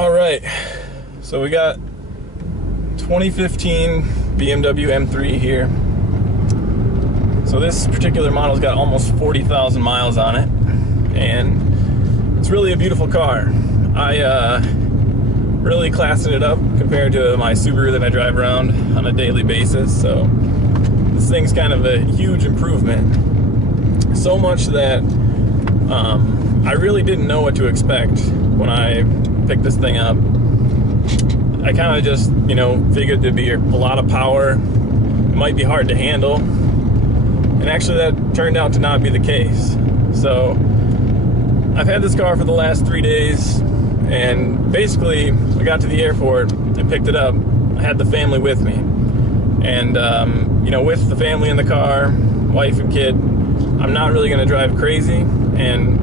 All right, so we got 2015 BMW M3 here. So this particular model's got almost 40,000 miles on it, and it's really a beautiful car. I really classing it up compared to my Subaru that I drive around on a daily basis. So this thing's kind of a huge improvement. So much that I really didn't know what to expect when I picked this thing up. I kind of just, figured there'd be a lot of power. It might be hard to handle. And actually that turned out to not be the case. So I've had this car for the last 3 days, and basically I got to the airport and picked it up. I had the family with me. And, with the family in the car, wife and kid, I'm not really gonna drive crazy. And,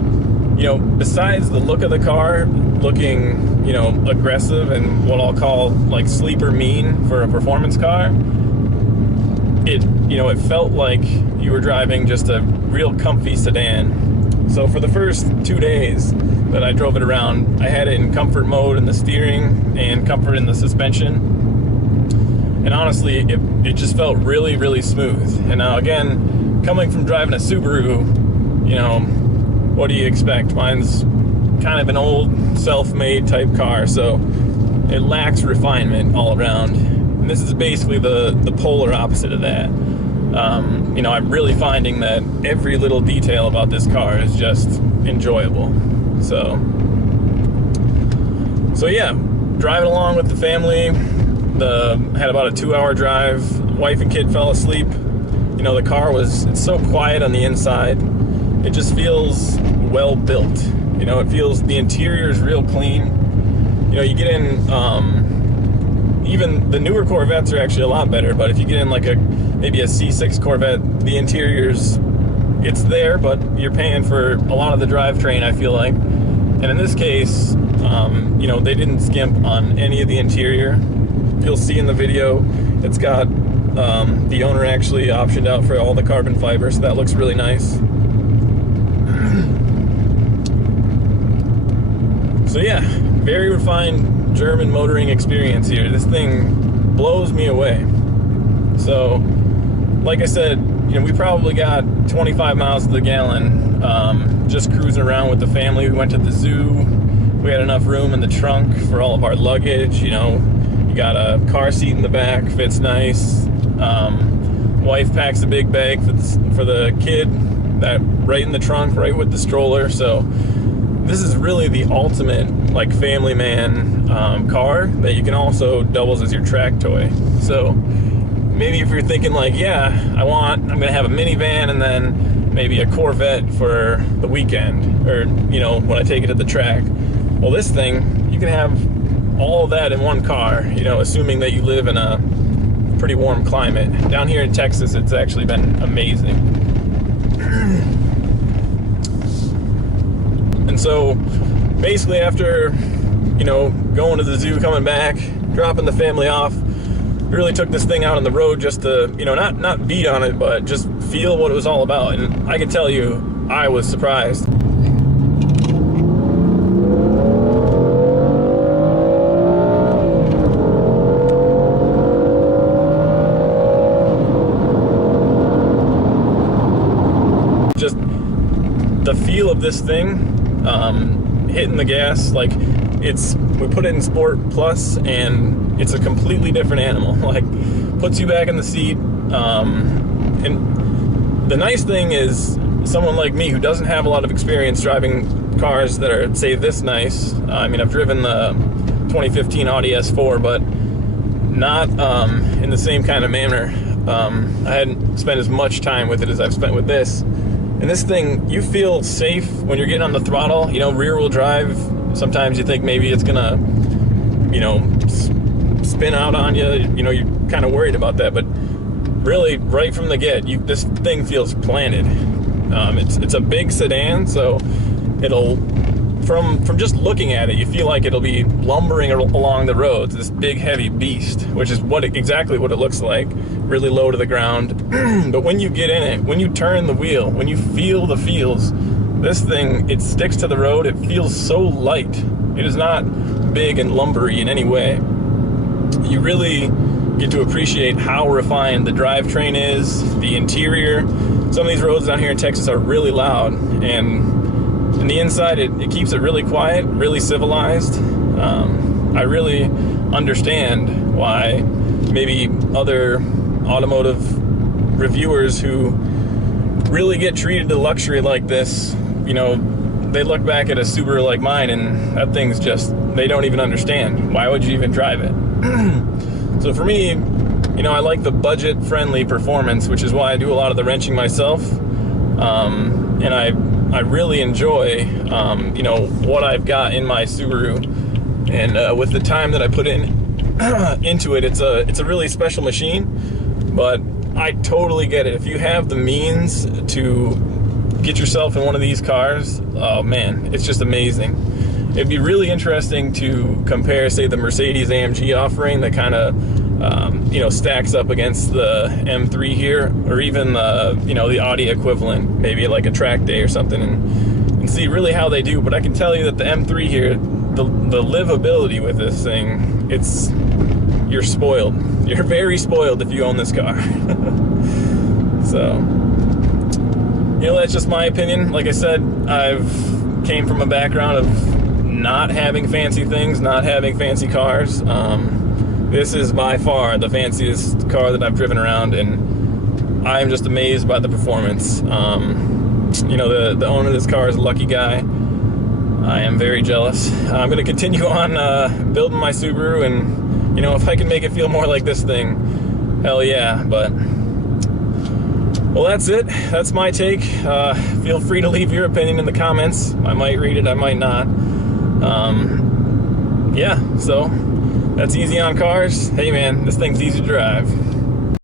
besides the look of the car, looking, aggressive and what I'll call like sleeper mean for a performance car, it felt like you were driving just a real comfy sedan. So for the first 2 days that I drove it around, I had it in comfort mode in the steering and comfort in the suspension. And honestly, it just felt really, really smooth. And now again, coming from driving a Subaru, what do you expect? Mine's kind of an old self-made type car, so it lacks refinement all around. And this is basically the polar opposite of that. I'm really finding that every little detail about this car is just enjoyable. So yeah, driving along with the family, had about a 2-hour drive. Wife and kid fell asleep. The car it's so quiet on the inside. It just feels well built. It feels, the interior is real clean. You get in, even the newer Corvettes are actually a lot better, but if you get in like maybe a C6 Corvette, the interior's, it's there, but you're paying for a lot of the drivetrain, I feel like. And in this case, they didn't skimp on any of the interior. You'll see in the video, it's got, the owner actually optioned out for all the carbon fiber, so that looks really nice. So yeah, very refined German motoring experience here. This thing blows me away. So, like I said, we probably got 25 miles to the gallon, just cruising around with the family. We went to the zoo. We had enough room in the trunk for all of our luggage. You got a car seat in the back, fits nice. Wife packs a big bag for the kid, that right in the trunk, right with the stroller. So this is really the ultimate like family man car that you can also doubles as your track toy. So maybe if you're thinking like, yeah, I'm gonna have a minivan and then maybe a Corvette for the weekend, or when I take it to the track. Well, this thing, you can have all of that in one car, assuming that you live in a pretty warm climate. Down here in Texas, it's actually been amazing. And so basically after, going to the zoo, coming back, dropping the family off, we really took this thing out on the road just to, not beat on it, but just feel what it was all about. And I can tell you, I was surprised. Just the feel of this thing, hitting the gas, like we put it in Sport Plus and it's a completely different animal. Like, puts you back in the seat. And the nice thing is, someone like me who doesn't have a lot of experience driving cars that are, say, this nice. I've driven the 2015 Audi S4, but not in the same kind of manner. I hadn't spent as much time with it as I've spent with this. And this thing, you feel safe when you're getting on the throttle. Rear wheel drive, sometimes you think maybe it's gonna, spin out on you. You're kind of worried about that, but really, right from the get, this thing feels planted. It's a big sedan, so it'll, from just looking at it, you feel like it'll be lumbering along the roads, this big heavy beast, which is exactly what it looks like, really low to the ground. But when you get in it, when you turn the wheel, when you feel the feels, this thing, it sticks to the road. It feels so light. It is not big and lumbery in any way. You really get to appreciate how refined the drivetrain is, the interior. Some of these roads down here in Texas are really loud, and in the inside it keeps it really quiet, really civilized. I really understand why maybe other automotive reviewers who really get treated to luxury like this, you know, they look back at a Subaru like mine and that thing's just, they don't even understand. Why would you even drive it? So for me, you know, I like the budget-friendly performance, which is why I do a lot of the wrenching myself. And I really enjoy, you know, what I've got in my Subaru. And with the time that I put into it, it's a really special machine. But I totally get it. If you have the means to get yourself in one of these cars, oh man, it's just amazing. It'd be really interesting to compare, say, the Mercedes AMG offering that kind of, you know, stacks up against the M3 here, or even the, you know, the Audi equivalent, maybe like a track day or something, and see really how they do. But I can tell you that the M3 here, the livability with this thing, you're spoiled. You're very spoiled if you own this car. So, you know, that's just my opinion. Like I said, I've came from a background of not having fancy things, not having fancy cars. This is by far the fanciest car that I've driven around, and I'm just amazed by the performance. You know, the owner of this car is a lucky guy. I am very jealous. I'm going to continue on building my Subaru, and, you know, if I can make it feel more like this thing, hell yeah. But, well, that's it. That's my take. Feel free to leave your opinion in the comments. I might read it, I might not. Yeah, so that's easy on cars. Hey man, this thing's easy to drive.